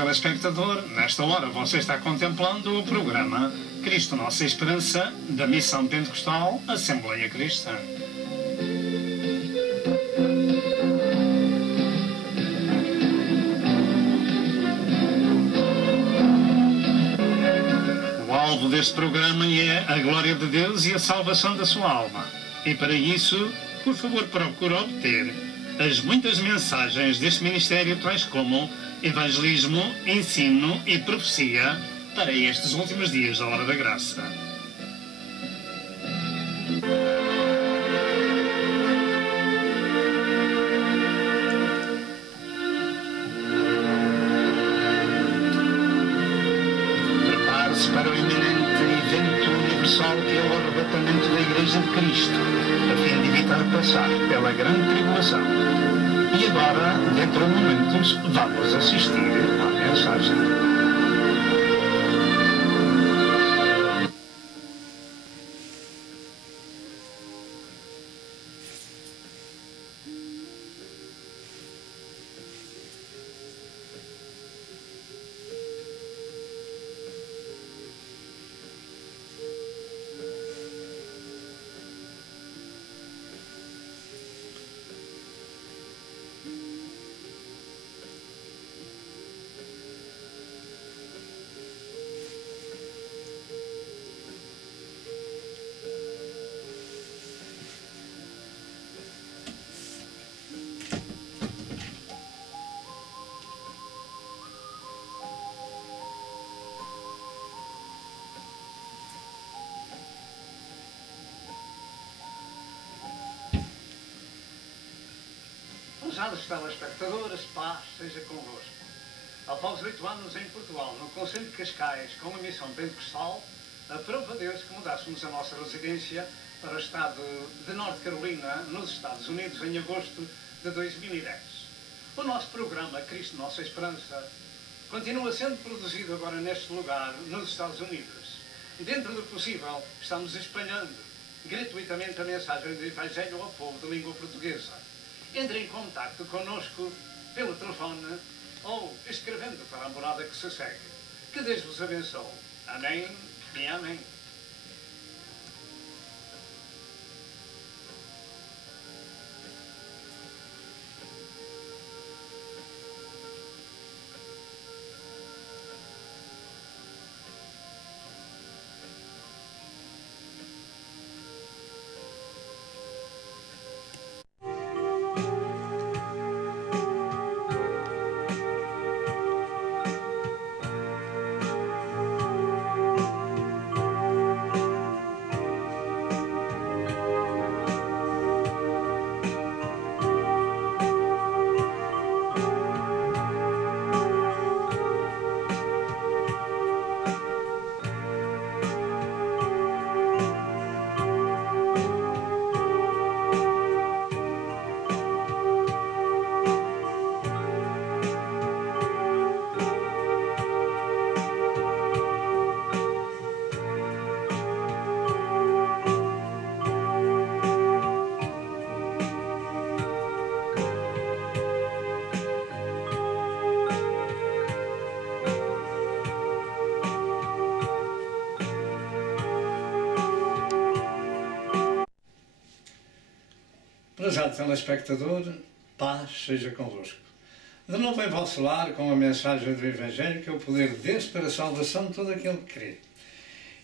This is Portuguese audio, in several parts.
telespectador, nesta hora você está contemplando o programa Cristo Nossa Esperança, da Missão Pentecostal Assembleia Cristã. O alvo deste programa é a glória de Deus e a salvação da sua alma. E para isso, por favor, procure obter as muitas mensagens deste ministério, tais como evangelismo, ensino e profecia para estes últimos dias da Hora da Graça. Prepare-se para o iminente evento universal que é o arrebatamento da Igreja de Cristo, a fim de evitar passar pela grande tribulação. E agora, dentro de momentos, vamos assistir à mensagem. Prezados telespectadores, paz seja convosco. Após 8 anos em Portugal, no Conselho de Cascais, com a Missão Pentecostal, aprove a Deus que mudássemos a nossa residência para o estado de Norte Carolina, nos Estados Unidos, em agosto de 2010. O nosso programa Cristo Nossa Esperança continua sendo produzido agora neste lugar, nos Estados Unidos. Dentro do possível, estamos espalhando gratuitamente a mensagem do Evangelho ao povo de língua portuguesa. Entre em contato connosco pelo telefone ou escrevendo para a morada que se segue. Que Deus vos abençoe. Amém e amém. Prezado telespectador, paz seja convosco. De novo em vosso lar com a mensagem do Evangelho, que é o poder de Deus para a salvação de todo aquele que crê.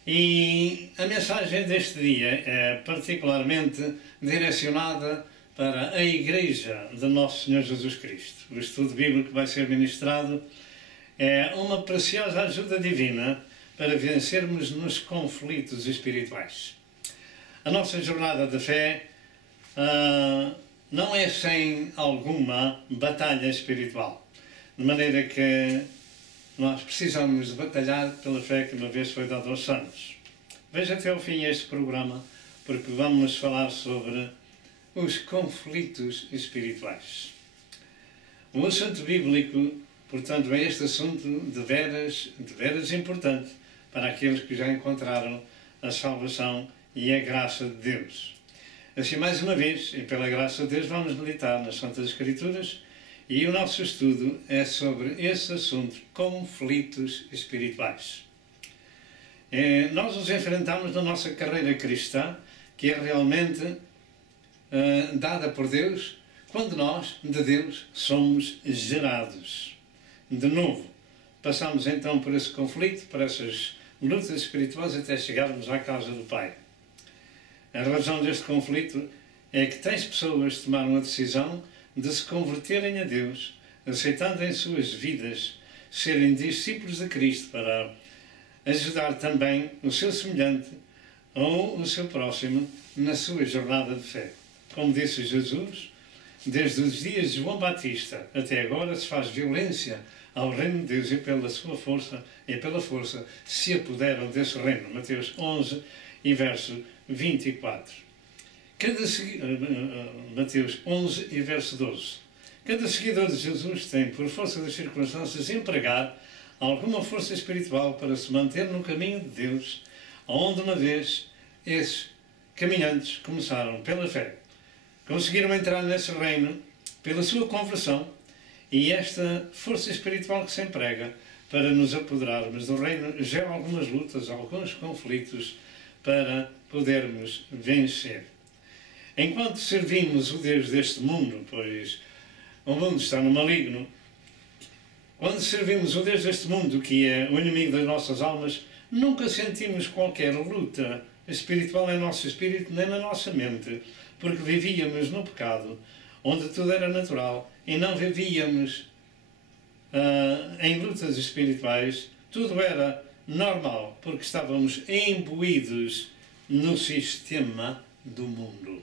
E a mensagem deste dia é particularmente direcionada para a Igreja de Nosso Senhor Jesus Cristo. O estudo bíblico que vai ser ministrado é uma preciosa ajuda divina para vencermos nos conflitos espirituais. A nossa jornada de fé não é sem alguma batalha espiritual, de maneira que nós precisamos de batalhar pela fé que uma vez foi dada aos santos. Veja até ao fim este programa, porque vamos falar sobre os conflitos espirituais. O assunto bíblico, portanto, é este assunto de veras importante para aqueles que já encontraram a salvação e a graça de Deus. Assim, mais uma vez, e pela graça de Deus, vamos meditar nas Santas Escrituras E o nosso estudo é sobre esse assunto, conflitos espirituais. Nós os enfrentamos na nossa carreira cristã, que é realmente dada por Deus, quando nós, de Deus, somos gerados. De novo, passamos então por esse conflito, por essas lutas espirituais, até chegarmos à casa do Pai. A razão deste conflito é que tais pessoas tomaram a decisão de se converterem a Deus, aceitando em suas vidas serem discípulos de Cristo para ajudar também o seu semelhante ou o seu próximo na sua jornada de fé. Como disse Jesus, desde os dias de João Batista até agora se faz violência ao reino de Deus e pela força se apoderam desse reino. Mateus 11 e verso 24. Mateus 11 e verso 12. Cada seguidor de Jesus tem, por força das circunstâncias, empregar alguma força espiritual para se manter no caminho de Deus, onde uma vez esses caminhantes começaram pela fé. Conseguiram entrar nesse reino pela sua conversão, e esta força espiritual que se emprega para nos apoderarmos do reino gera algumas lutas, alguns conflitos para podermos vencer. Enquanto servimos o Deus deste mundo, pois o mundo está no maligno, quando servimos o Deus deste mundo, que é o inimigo das nossas almas, nunca sentimos qualquer luta espiritual em nosso espírito nem na nossa mente, porque vivíamos no pecado, onde tudo era natural, e não vivíamos em lutas espirituais, tudo era normal, porque estávamos imbuídos no sistema do mundo.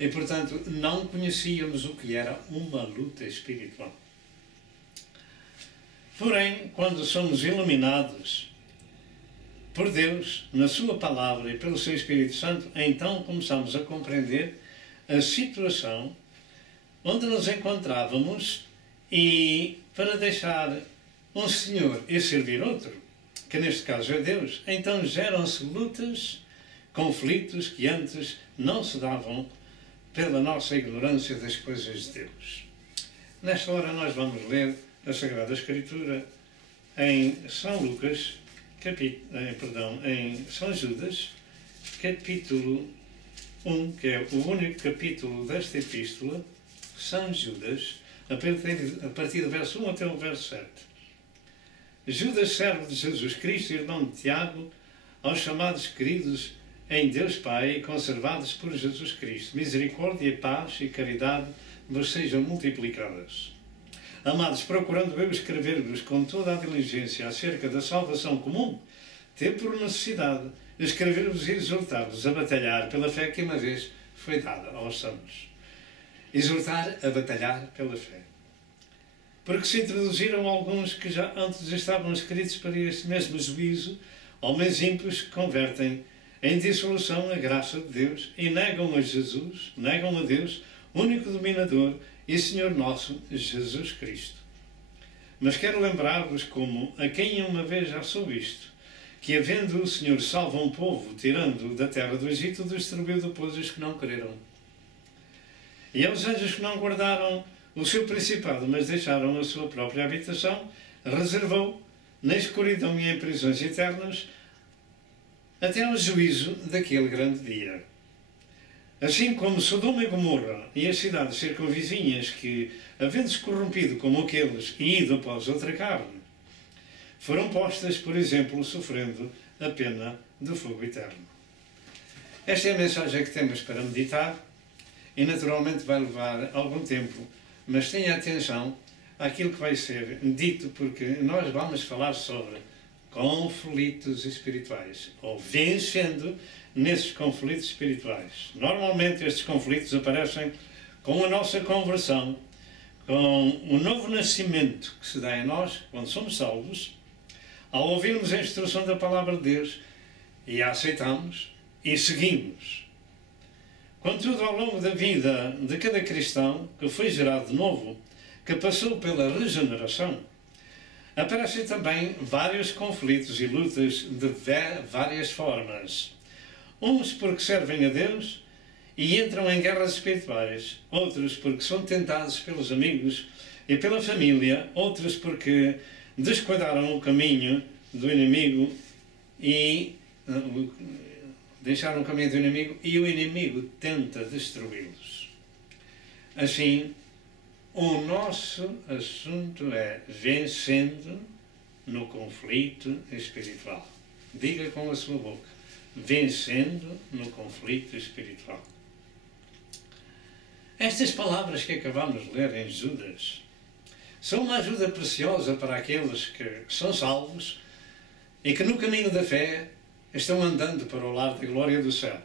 E, portanto, não conhecíamos o que era uma luta espiritual. Porém, quando somos iluminados por Deus, na sua palavra e pelo seu Espírito Santo, então começamos a compreender a situação onde nos encontrávamos, e para deixar um Senhor e servir outro, que neste caso é Deus, então geram-se lutas, conflitos que antes não se davam pela nossa ignorância das coisas de Deus. Nesta hora nós vamos ler a Sagrada Escritura em São Lucas, em São Judas, capítulo 1, que é o único capítulo desta epístola, São Judas, a partir do verso 1 até o verso 7. Judas, servo de Jesus Cristo, irmão de Tiago, aos chamados queridos em Deus Pai e conservados por Jesus Cristo, misericórdia, paz e caridade vos sejam multiplicadas. Amados, procurando eu escrever-vos com toda a diligência acerca da salvação comum, tenho por necessidade escrever-vos e exortar-vos a batalhar pela fé que uma vez foi dada aos santos. Exortar a batalhar pela fé. Porque se introduziram alguns que já antes estavam escritos para este mesmo juízo, homens ímpios que convertem em dissolução a graça de Deus e negam a Jesus, negam a Deus, único dominador e Senhor nosso, Jesus Cristo. Mas quero lembrar-vos como a quem uma vez já soube isto, que havendo o Senhor salvo um povo, tirando da terra do Egito, distribuiu depois os que não creram. E aos anjos que não guardaram o seu principado, mas deixaram a sua própria habitação, reservou na escuridão e em prisões eternas, até ao juízo daquele grande dia. Assim como Sodoma e Gomorra e as cidades circunvizinhas que, havendo-se corrompido como aqueles e ido após outra carne, foram postas, por exemplo, sofrendo a pena do fogo eterno. Esta é a mensagem que temos para meditar e naturalmente vai levar algum tempo, mas tenha atenção àquilo que vai ser dito, porque nós vamos falar sobre conflitos espirituais, ou vencendo nesses conflitos espirituais. Normalmente estes conflitos aparecem com a nossa conversão, com o novo nascimento que se dá em nós, quando somos salvos, ao ouvirmos a instrução da Palavra de Deus e a aceitamos e seguimos. Contudo, ao longo da vida de cada cristão que foi gerado de novo, que passou pela regeneração, aparecem também vários conflitos e lutas de várias formas. Uns porque servem a Deus e entram em guerras espirituais, outros porque são tentados pelos amigos e pela família, outros porque descuidaram o caminho do inimigo e deixaram o caminho do inimigo e o inimigo tenta destruí-los. Assim, o nosso assunto é vencendo no conflito espiritual. Diga com a sua boca, vencendo no conflito espiritual. Estas palavras que acabamos de ler em Judas são uma ajuda preciosa para aqueles que são salvos e que no caminho da fé estão andando para o lar da glória do céu.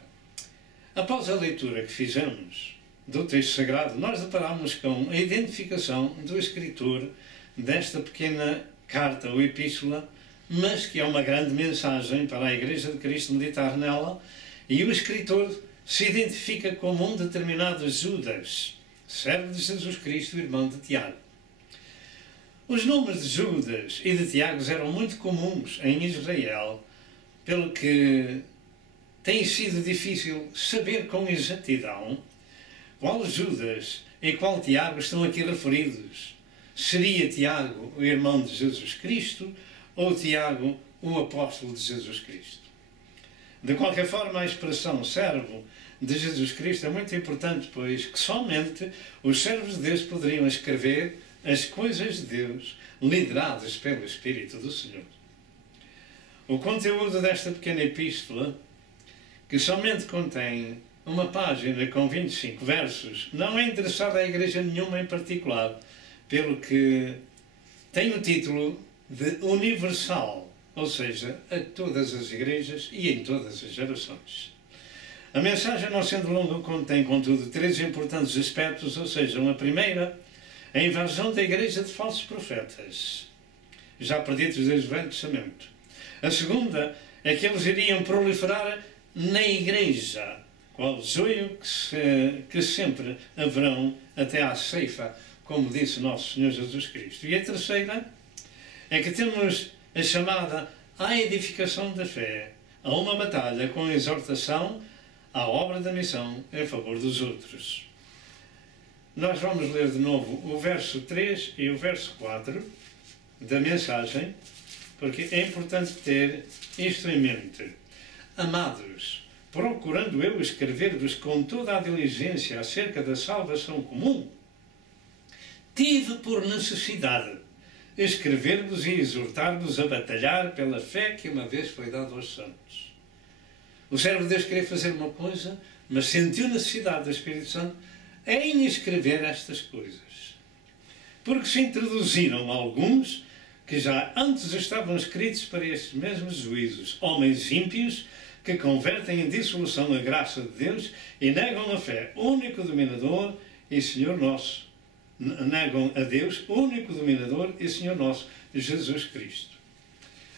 Após a leitura que fizemos do texto sagrado, nós deparamos com a identificação do escritor desta pequena carta ou epístola, mas que é uma grande mensagem para a Igreja de Cristo meditar nela, e o escritor se identifica como um determinado Judas, servo de Jesus Cristo, irmão de Tiago. Os nomes de Judas e de Tiago eram muito comuns em Israel, pelo que tem sido difícil saber com exatidão qual Judas e qual Tiago estão aqui referidos. Seria Tiago o irmão de Jesus Cristo ou Tiago o apóstolo de Jesus Cristo? De qualquer forma, a expressão servo de Jesus Cristo é muito importante, pois que somente os servos de Deus poderiam escrever as coisas de Deus, liderados pelo Espírito do Senhor. O conteúdo desta pequena epístola, que somente contém uma página com 25 versos, não é interessado à igreja nenhuma em particular, pelo que tem o título de universal, ou seja, a todas as igrejas e em todas as gerações. A mensagem, não sendo longa, contém, contudo, 3 importantes aspectos, ou seja, a primeira, a invasão da igreja de falsos profetas, já perdidos desde o Velho Testamento. A segunda é que eles iriam proliferar na igreja, qual joio que sempre haverão até à ceifa, como disse nosso Senhor Jesus Cristo. E a terceira é que temos a chamada à edificação da fé, a uma batalha com a exortação à obra da missão em favor dos outros. Nós vamos ler de novo o verso 3 e o verso 4 da mensagem, porque é importante ter isto em mente. Amados, procurando eu escrever-vos com toda a diligência acerca da salvação comum, tive por necessidade escrever-vos e exortar-vos a batalhar pela fé que uma vez foi dada aos santos. O servo de Deus queria fazer uma coisa, mas sentiu necessidade do Espírito Santo em escrever estas coisas. Porque se introduziram alguns que já antes estavam escritos para estes mesmos juízos, homens ímpios que convertem em dissolução a graça de Deus e negam a fé, único dominador e Senhor nosso. Negam a Deus, único dominador e Senhor nosso, Jesus Cristo.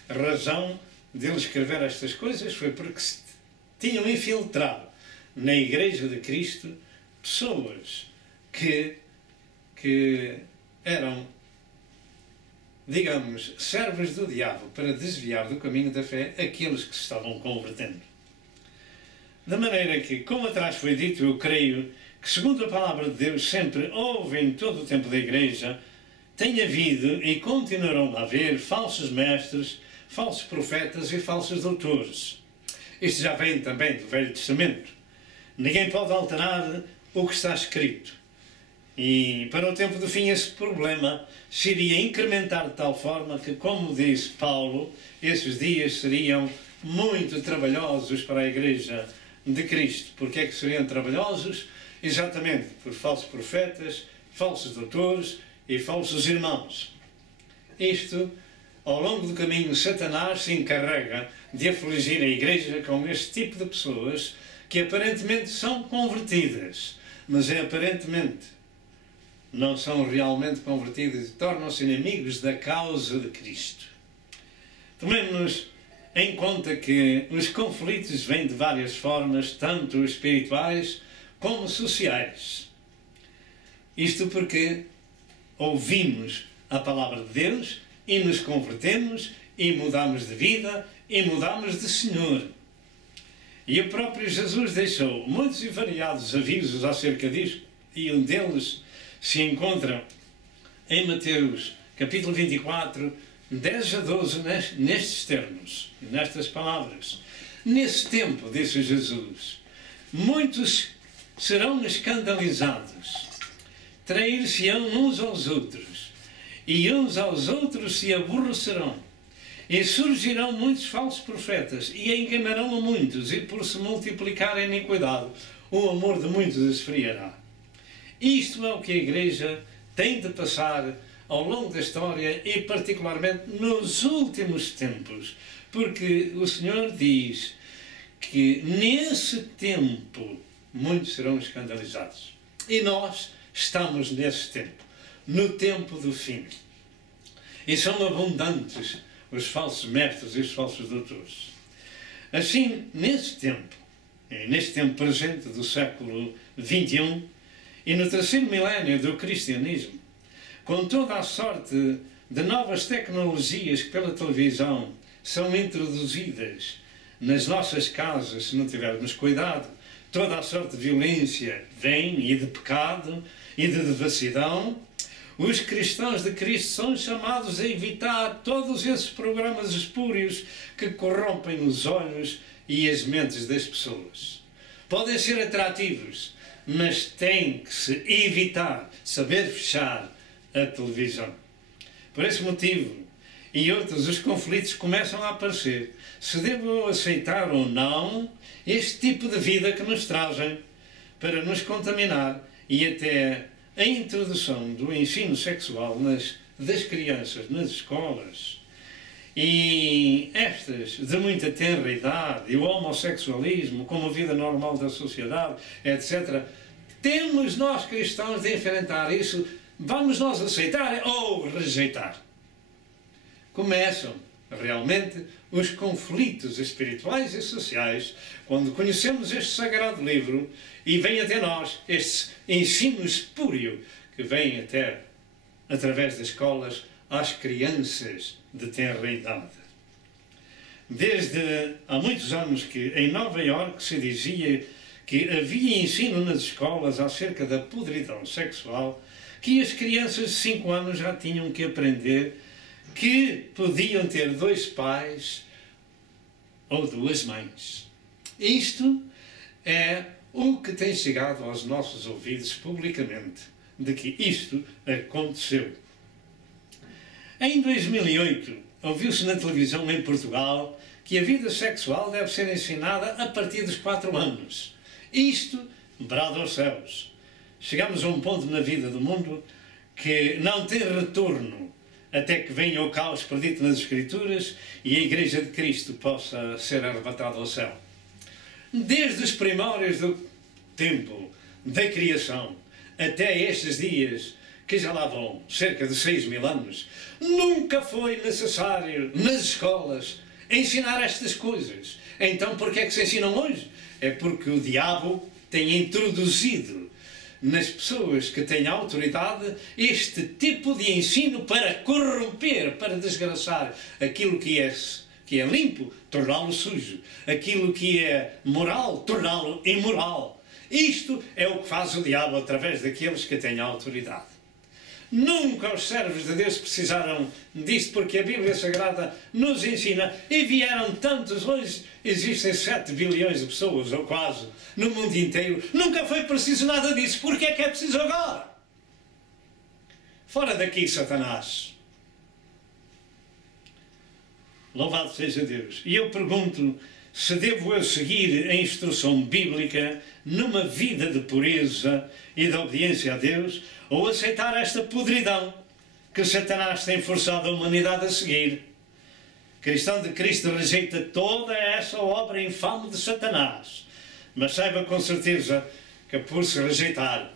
A razão de ele escrever estas coisas foi porque se tinham infiltrado na Igreja de Cristo pessoas que eram, digamos, servos do diabo para desviar do caminho da fé aqueles que se estavam convertendo. De maneira que, como atrás foi dito, eu creio que, segundo a palavra de Deus, sempre houve em todo o tempo da Igreja, tem havido e continuarão a haver falsos mestres, falsos profetas e falsos doutores. Isto já vem também do Velho Testamento. Ninguém pode alterar o que está escrito. E para o tempo do fim esse problema se iria incrementar de tal forma que, como disse Paulo, esses dias seriam muito trabalhosos para a Igreja de Cristo. Porque é que seriam trabalhosos? Exatamente por falsos profetas, falsos doutores e falsos irmãos. Isto, ao longo do caminho, Satanás se encarrega de afligir a Igreja com este tipo de pessoas que aparentemente são convertidas, mas aparentemente não são realmente convertidos e tornam-se inimigos da causa de Cristo. Tomemos em conta que os conflitos vêm de várias formas, tanto espirituais como sociais. Isto porque ouvimos a palavra de Deus e nos convertemos e mudamos de vida e mudamos de Senhor. E o próprio Jesus deixou muitos e variados avisos acerca disto, e um deles se encontra em Mateus, capítulo 24, 10 a 12, nestes termos, nestas palavras. Nesse tempo, disse Jesus, muitos serão escandalizados, trair-se-ão uns aos outros, e uns aos outros se aborrecerão. E surgirão muitos falsos profetas, e enganarão a muitos, e por se multiplicar a iniquidade, o amor de muitos esfriará. Isto é o que a Igreja tem de passar ao longo da história e particularmente nos últimos tempos, porque o Senhor diz que nesse tempo muitos serão escandalizados. E nós estamos nesse tempo, no tempo do fim. E são abundantes os falsos mestres e os falsos doutores. Assim, nesse tempo presente do século XXI, e no terceiro milénio do cristianismo, com toda a sorte de novas tecnologias que pela televisão são introduzidas nas nossas casas, se não tivermos cuidado, toda a sorte de violência vem, e de pecado, e de devassidão, os cristãos de Cristo são chamados a evitar todos esses programas espúrios que corrompem os olhos e as mentes das pessoas. Podem ser atrativos, mas tem que se evitar, saber fechar a televisão. Por esse motivo e outros, os conflitos começam a aparecer. Se devo aceitar ou não este tipo de vida que nos trazem para nos contaminar, e até a introdução do ensino sexual das crianças nas escolas, e estas de muita tenra idade, e o homossexualismo como a vida normal da sociedade, etc. Temos nós cristãos de enfrentar isso. Vamos nós aceitar ou rejeitar? Começam realmente os conflitos espirituais e sociais quando conhecemos este sagrado livro e vem até nós este ensino espúrio que vem até através das escolas às crianças de tenra idade. Desde há muitos anos que em Nova Iorque se dizia que havia ensino nas escolas acerca da podridão sexual, que as crianças de 5 anos já tinham que aprender que podiam ter 2 pais ou 2 mães. Isto é o que tem chegado aos nossos ouvidos publicamente, de que isto aconteceu. Em 2008, ouviu-se na televisão em Portugal que a vida sexual deve ser ensinada a partir dos 4 anos. Isto, brado aos céus. Chegamos a um ponto na vida do mundo que não tem retorno até que venha o caos predito nas Escrituras e a Igreja de Cristo possa ser arrebatada ao céu. Desde os primórdios do tempo da criação até estes dias, que já lá vão cerca de 6.000 anos, nunca foi necessário nas escolas ensinar estas coisas. Então, por que é que se ensinam hoje? É porque o diabo tem introduzido nas pessoas que têm autoridade este tipo de ensino para corromper, para desgraçar aquilo que é limpo, torná-lo sujo, aquilo que é moral, torná-lo imoral. Isto é o que faz o diabo através daqueles que têm autoridade. Nunca os servos de Deus precisaram disto, porque a Bíblia Sagrada nos ensina, e vieram tantos, hoje existem 7 bilhões de pessoas, ou quase, no mundo inteiro. Nunca foi preciso nada disso. Porque é que é preciso agora? Fora daqui, Satanás. Louvado seja Deus. E eu pergunto se devo eu seguir a instrução bíblica numa vida de pureza e de obediência a Deus, ou aceitar esta podridão que Satanás tem forçado a humanidade a seguir. Cristão de Cristo rejeita toda essa obra infame de Satanás, mas saiba com certeza que por se rejeitar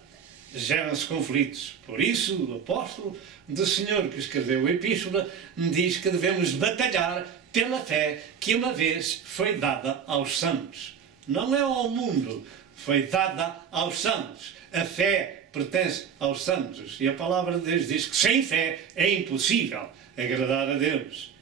geram-se conflitos. Por isso o apóstolo do Senhor que escreveu a epístola diz que devemos batalhar pela fé que uma vez foi dada aos santos. Não é ao mundo, foi dada aos santos. A fé pertence aos santos. E a palavra de Deus diz que sem fé é impossível agradar a Deus.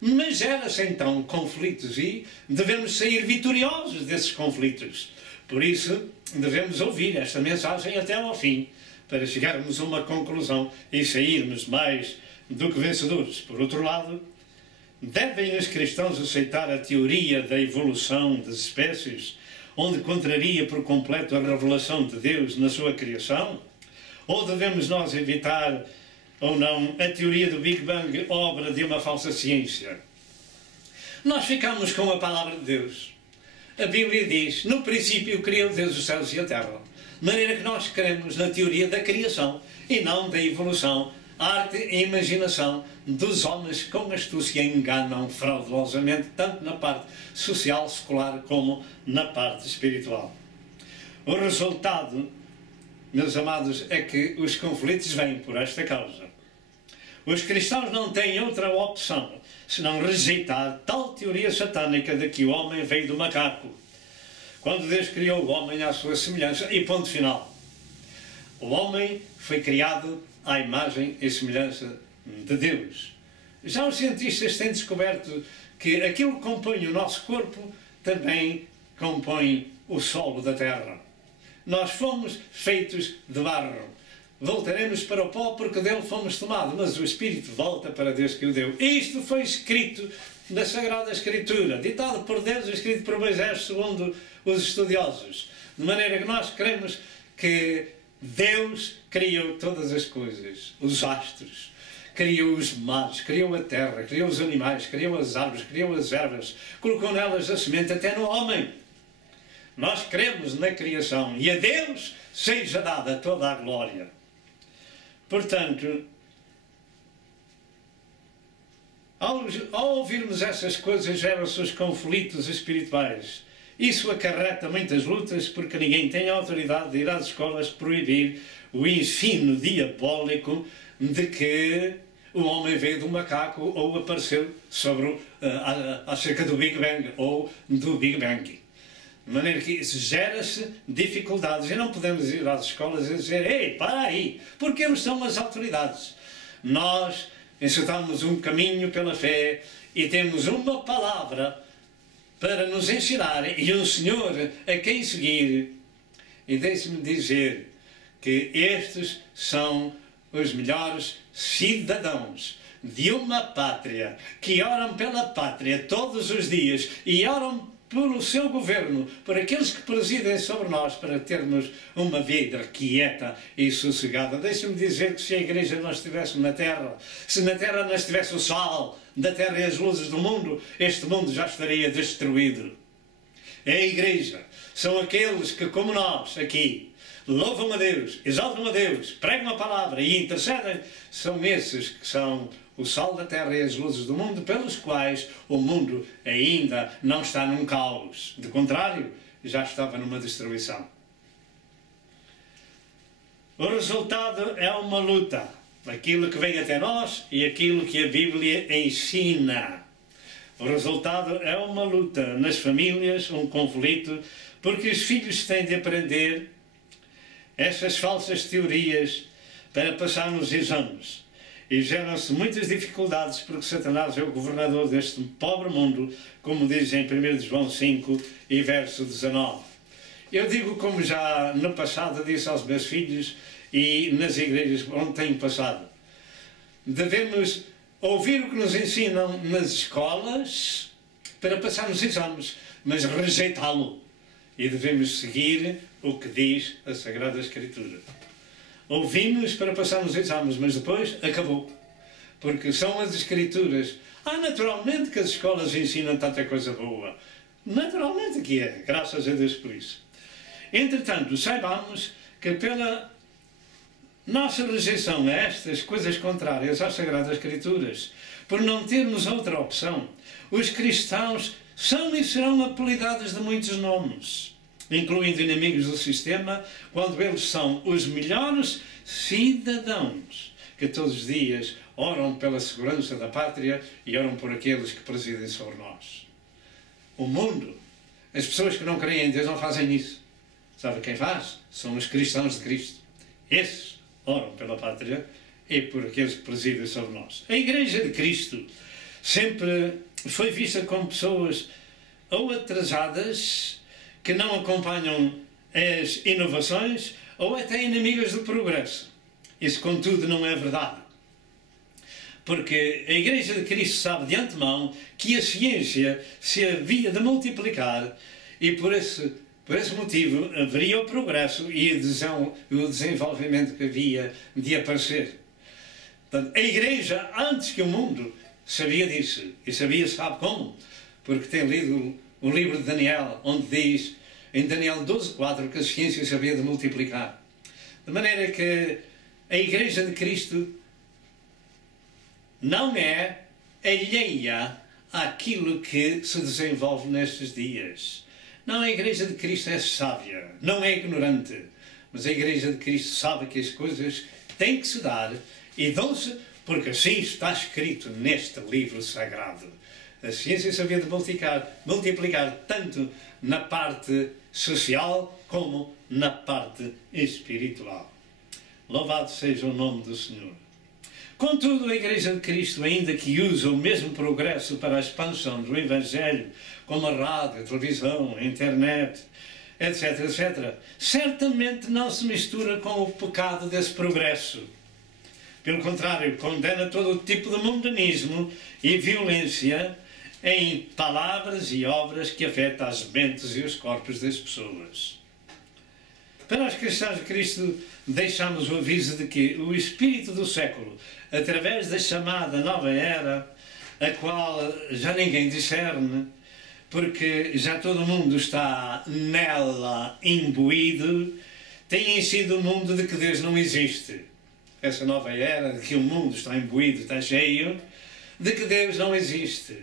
mas gera-se então conflitos e devemos sair vitoriosos desses conflitos. Por isso, devemos ouvir esta mensagem até ao fim, para chegarmos a uma conclusão e sairmos mais do que vencedores. Por outro lado, devem os cristãos aceitar a teoria da evolução das espécies, onde contraria por completo a revelação de Deus na sua criação? Ou devemos nós evitar ou não a teoria do Big Bang, obra de uma falsa ciência? Nós ficamos com a palavra de Deus. A Bíblia diz, no princípio criou Deus os céus e a terra. De maneira que nós cremos na teoria da criação e não da evolução, arte e imaginação dos homens que com astúcia enganam fraudulosamente, tanto na parte social, secular, como na parte espiritual. O resultado, meus amados, é que os conflitos vêm por esta causa. Os cristãos não têm outra opção senão rejeitar tal teoria satânica de que o homem veio do macaco, quando Deus criou o homem à sua semelhança, e ponto final. O homem foi criado à imagem e semelhança de Deus. Já os cientistas têm descoberto que aquilo que compõe o nosso corpo também compõe o solo da terra. Nós fomos feitos de barro. Voltaremos para o pó porque dele fomos tomados, mas o Espírito volta para Deus que o deu. Isto foi escrito na Sagrada Escritura, ditado por Deus, escrito por Moisés, segundo os estudiosos. De maneira que nós cremos que Deus criou todas as coisas, os astros, criou os mares, criou a terra, criou os animais, criou as árvores, criou as ervas, colocou nelas a semente até no homem. Nós cremos na criação e a Deus seja dada toda a glória. Portanto, ao ouvirmos essas coisas, geram-se os conflitos espirituais. Isso acarreta muitas lutas, porque ninguém tem a autoridade de ir às escolas proibir o ensino diabólico de que o homem veio do macaco ou apareceu sobre, acerca do Big Bang ou do Big Bang. De maneira que isso gera-se dificuldades e não podemos ir às escolas e dizer: ei, para aí, porque eles são as autoridades. Nós encetámos um caminho pela fé e temos uma palavra para nos ensinar e um Senhor a quem seguir. E deixe-me dizer que estes são os melhores cidadãos de uma pátria, que oram pela pátria todos os dias e oram pelo seu governo, por aqueles que presidem sobre nós, para termos uma vida quieta e sossegada. Deixe-me dizer que se a Igreja não estivesse na terra, se na terra não estivesse o sol da terra e as luzes do mundo, este mundo já estaria destruído. A Igreja são aqueles que, como nós aqui, louvam a Deus, exaltam a Deus, pregam a palavra e intercedem. São esses que são o sol da terra e as luzes do mundo, pelos quais o mundo ainda não está num caos. De contrário, já estava numa destruição. O resultado é uma luta. Aquilo que vem até nós e aquilo que a Bíblia ensina. O resultado é uma luta nas famílias, um conflito, porque os filhos têm de aprender essas falsas teorias para passar nos exames. E geram-se muitas dificuldades porque Satanás é o governador deste pobre mundo, como diz em 1 João 5 e verso 19. Eu digo como já no passado disse aos meus filhos e nas igrejas onde tenho passado. Devemos ouvir o que nos ensinam nas escolas para passar nos exames, mas rejeitá-lo. E devemos seguir o que diz a Sagrada Escritura. Ouvimos para passar nos exames, mas depois acabou. Porque são as Escrituras. Naturalmente que as escolas ensinam tanta coisa boa. Naturalmente que é, graças a Deus por isso. Entretanto, saibamos que pela nossa rejeição a estas coisas contrárias às Sagradas Escrituras, por não termos outra opção, os cristãos são e serão apelidados de muitos nomes, incluindo inimigos do sistema, quando eles são os melhores cidadãos que todos os dias oram pela segurança da pátria e oram por aqueles que presidem sobre nós. O mundo, as pessoas que não creem em Deus não fazem isso. Sabe quem faz? São os cristãos de Cristo. Esses oram pela pátria e por aqueles que presidem sobre nós. A Igreja de Cristo sempre foi vista como pessoas ou atrasadas, que não acompanham as inovações, ou até inimigas do progresso. Isso, contudo, não é verdade. Porque a Igreja de Cristo sabe de antemão que a ciência se havia de multiplicar e por esse motivo haveria o progresso e o desenvolvimento que havia de aparecer. Portanto, a Igreja, antes que o mundo, sabia disso. E sabe como? Porque tem lido o livro de Daniel, onde diz, em Daniel 12:4, que a ciência se havia de multiplicar. De maneira que a Igreja de Cristo não é alheia àquilo que se desenvolve nestes dias. Não, a Igreja de Cristo é sábia, não é ignorante, mas a Igreja de Cristo sabe que as coisas têm que se dar e dão-se porque assim está escrito neste livro sagrado. A ciência se havia de multiplicar tanto na parte social como na parte espiritual. Louvado seja o nome do Senhor. Contudo, a Igreja de Cristo, ainda que usa o mesmo progresso para a expansão do Evangelho, como a rádio, a televisão, a internet, etc., etc., certamente não se mistura com o pecado desse progresso. Pelo contrário, condena todo o tipo de mundanismo e violência em palavras e obras que afetam as mentes e os corpos das pessoas. Para os cristãos de Cristo, deixamos o aviso de que o espírito do século, através da chamada nova era, a qual já ninguém discerne, porque já todo mundo está nela imbuído, tem sido o mundo de que Deus não existe. Essa nova era, de que o mundo está imbuído, está cheio, de que Deus não existe.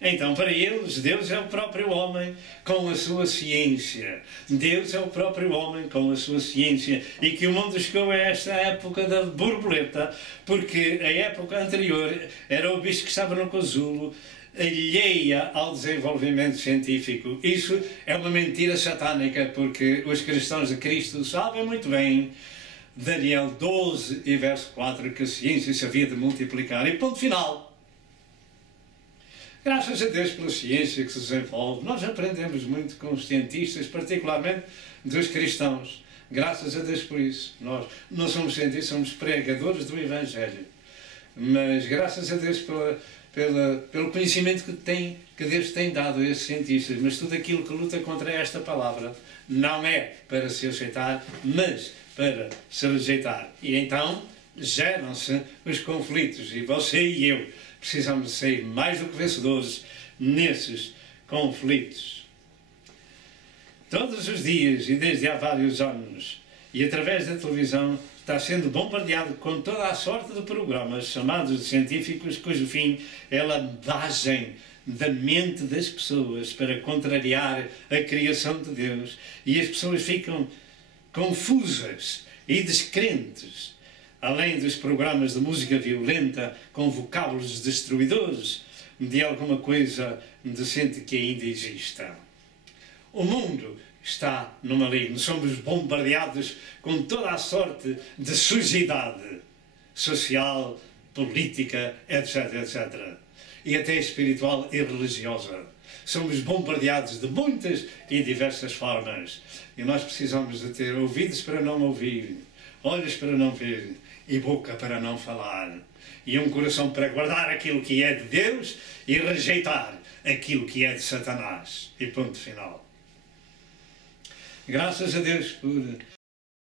Então, para eles, Deus é o próprio homem com a sua ciência. Deus é o próprio homem com a sua ciência. E que o mundo chegou a esta época da borboleta, porque a época anterior era o bicho que estava no casulo, alheia ao desenvolvimento científico. Isso é uma mentira satânica, porque os cristãos de Cristo sabem muito bem, Daniel 12 e verso 4, que a ciência se havia de multiplicar. E ponto final. Graças a Deus pela ciência que se desenvolve, nós aprendemos muito com os cientistas, particularmente dos cristãos. Graças a Deus por isso. Nós não somos cientistas, somos pregadores do Evangelho. Mas graças a Deus pelo conhecimento que Deus tem dado a esses cientistas. Mas tudo aquilo que luta contra esta palavra não é para se aceitar, mas para se rejeitar. E então geram-se os conflitos. E você e eu precisamos ser mais do que vencedores nesses conflitos. Todos os dias e desde há vários anos, e através da televisão, está sendo bombardeado com toda a sorte de programas chamados de científicos, cujo fim é a lavagem da mente das pessoas para contrariar a criação de Deus. E as pessoas ficam confusas e descrentes, além dos programas de música violenta com vocábulos destruidores de alguma coisa decente que ainda exista. O mundo está no maligno. Somos bombardeados com toda a sorte de sujidade social, política, etc., etc. E até espiritual e religiosa. Somos bombardeados de muitas e diversas formas. E nós precisamos de ter ouvidos para não ouvir, olhos para não ver e boca para não falar. E um coração para guardar aquilo que é de Deus e rejeitar aquilo que é de Satanás. E ponto final. Graças a Deus por